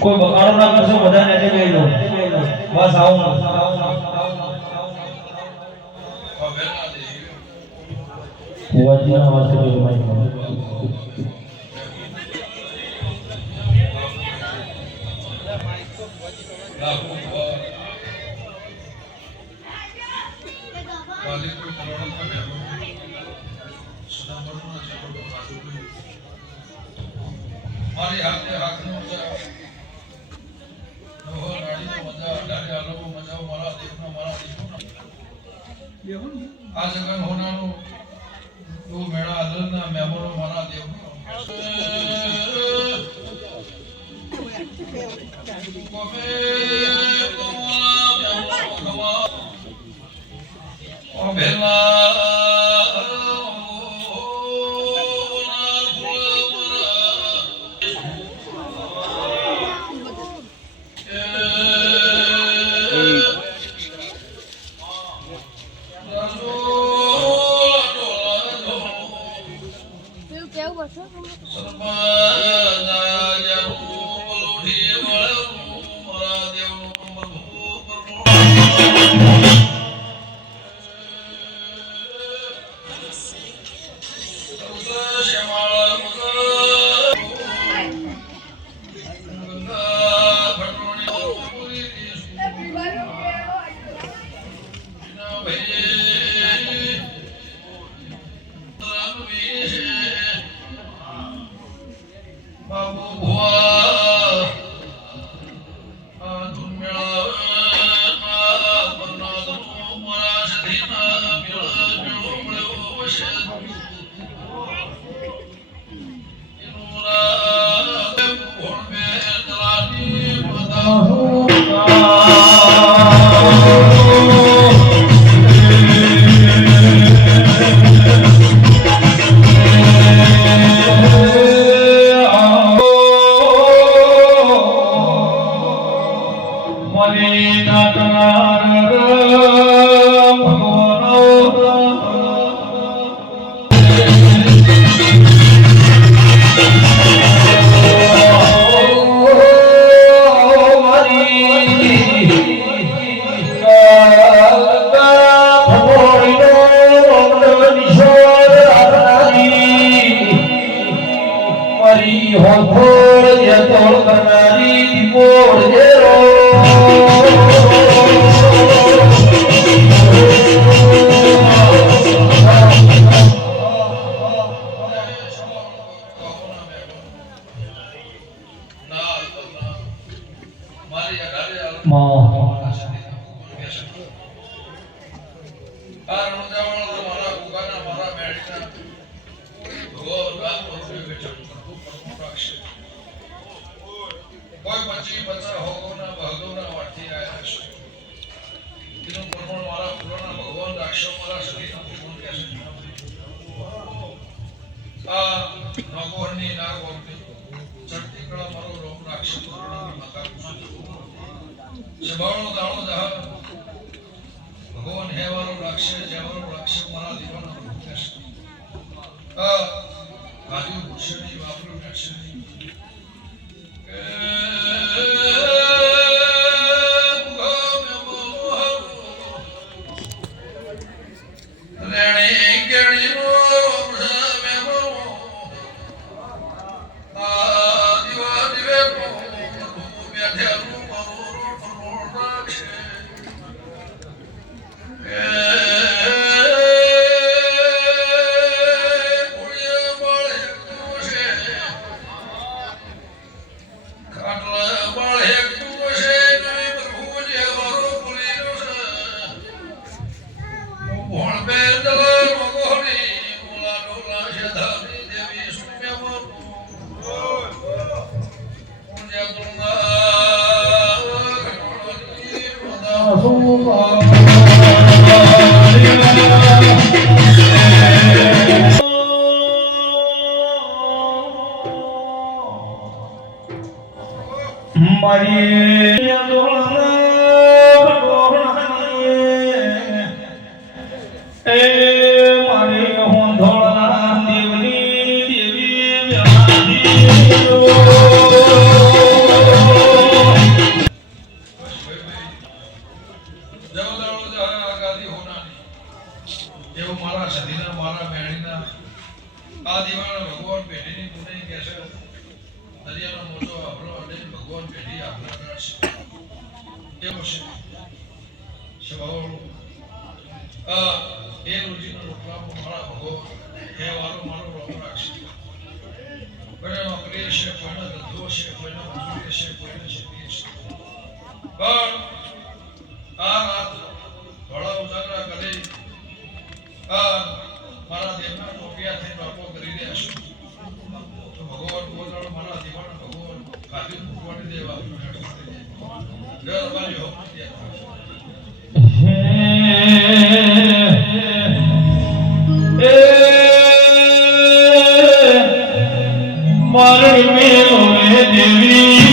કોઈ બગાડો ના કરશો બધાને આજે કહી દો બસ આવું ફુવાજીના અવાજ કરજો માઈકમાં આ જગન હોનાનું તું મેળા અદરના મહેમાનો મારા દેવ મારા શરીરના ભગવાન કહેશે. આ રણજાવાળા તો મારા ગુગાના, મારા મેળીના ભગવાન રામ ભગવાન બેઠા પ્રભુ પરમો રાખશે. કોઈ 25-50 હોગોના ભગવના વાટથી આવ્યા છે. એનું પ્રમાણ મારા પુરાના ભગવાન રાખશે. મારા શરીરના ભગવાન કહેશે. આ નગોરની નાગોરની ચડતી કળા મારો રોમ રાખશે. પુરાણાની માતા સભાળો દાણો દહા ભગવાન હેવારો રાખશે. જેવારો રાખશે. મારા દીવાનો પ્રભુ કહેશે. આ ગાદી ભૂષે નહીં, વાપરું નાખશે નહીં. મારી મારી હોંધોળા દેવની દેવી એવું મારા સદીના, મારા મેળીના આ દિવાળા ભગવાન પેઢીની પુણે કહેશે. દરિયાનો મોટો આપણો અને ભગવાન પેઢી આપનાર છે. કેવું છે સ્વભાવ આ એ રોજીનો રોટલામાં મારા ભગવાન એ વારો મારો રોગ રાખશે. કોઈને નોકરી છે, કોઈને ધંધો છે, કોઈને મજૂરી છે, કોઈને શેતી છે. પણ આ રાત ધોળા ઉજાગરા કરી મારા દેવના ટોપિયા થઈ બાપો કરી રહ્યા છે. તો ભગવાન બોલાડો મારા દીવાના ભગવાન ખાધી ભગવાન દેવા ઘર મારી હોમ મારી મેલો દેવી